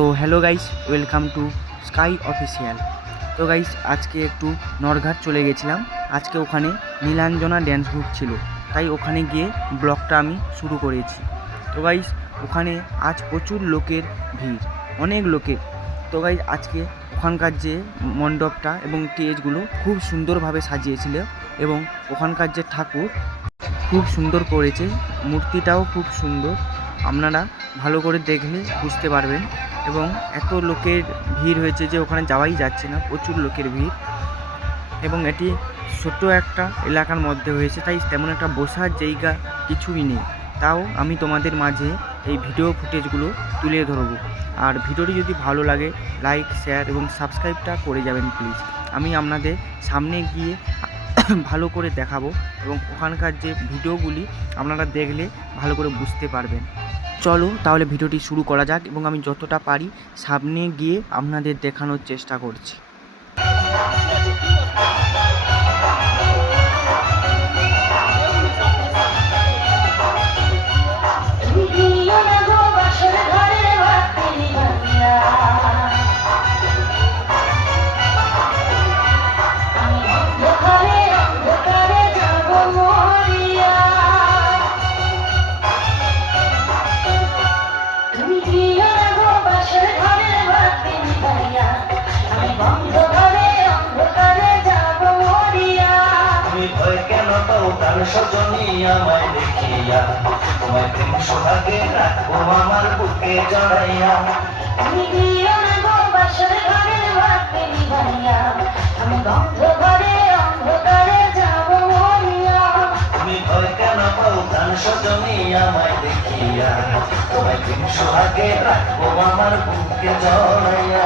তো hello guys, welcome to sky official. তো guys, আজকে একটু নরঘাট চলে গেছিলাম। আজকে ওখানে নীলাঞ্জনা ড্যান্স গ্রুপ ছিল, তাই ওখানে গিয়ে ব্লগটা আমি শুরু করেছি। তো গাইস, ওখানে আজ প্রচুর লোকের ভিড়, অনেক লোকের। তো গাইস, আজকে ওখানকার যে মণ্ডপটা এবং স্টেজগুলো খুব সুন্দরভাবে সাজিয়েছিল এবং ওখানকার যে ঠাকুর খুব সুন্দর করেছে, মূর্তিটাও খুব সুন্দর। আপনারা ভালো করে দেখলে বুঝতে পারবেন। এবং এত লোকের ভিড় হয়েছে যে ওখানে যাওয়াই যাচ্ছে না, প্রচুর লোকের ভিড়। এবং এটি ছোট একটা এলাকার মধ্যে হয়েছে, তাই তেমন একটা বসার জায়গা কিছুই নেই। তাও আমি তোমাদের মাঝে এই ভিডিও ফুটেজগুলো তুলে ধরবো। আর ভিডিওটি যদি ভালো লাগে, লাইক, শেয়ার এবং সাবস্ক্রাইবটা করে যাবেন প্লিজ। আমি আপনাদের সামনে গিয়ে ভালো করে দেখাবো এবং ওখানকার যে ভিডিওগুলি আপনারা দেখলে ভালো করে বুঝতে পারবেন। চলো তাহলে ভিডিওটি শুরু করা যাক এবং আমি যতটা পারি সামনে গিয়ে আপনাদের দেখানোর চেষ্টা করছি। সজনী আমায় দেখিয়া, তোমায় প্রেম সোহাগে রাখবো আমার বুকে জড়াইয়া। তুমি দিও না গো বাসর ঘরের বাতি নিভাইয়া, আমি বন্ধ ঘরে অন্ধকারে যাবো মরিয়া। তুমি ভয় কেন পাও প্রাণ সজনী আমায় দেখিয়া, তোমায় প্রেম সোহাগে রাখবো আমার বুকে জড়াইয়া।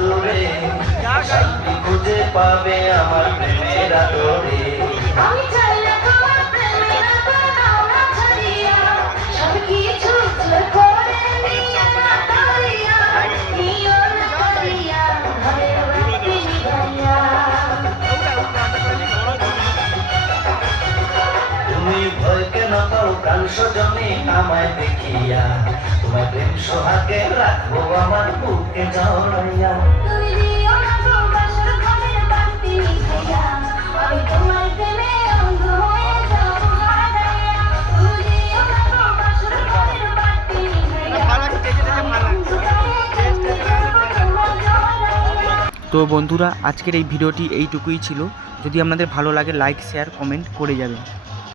দূরে শান্তি খুঁজে পাবে আমার প্রেমের আদরে। আমি চাইলে তোমার প্রেমের আদর ছাড়িয়া সব কিছু করে নিয়ে না করিয়া, নিও না করিয়া ঘরে বাতি নিভাইয়া। তুমি ভয় কেন পাও প্রাণ সজনী আমায় দেখিয়া, তোমায় প্রেম সোহাগে রাখবো আমার বুকে জড়াইয়া। তো বন্ধুরা, আজকের এই ভিডিওটি এইটুকুই ছিল। যদি আপনাদের ভালো লাগে, লাইক, শেয়ার, কমেন্ট করে যাবেন।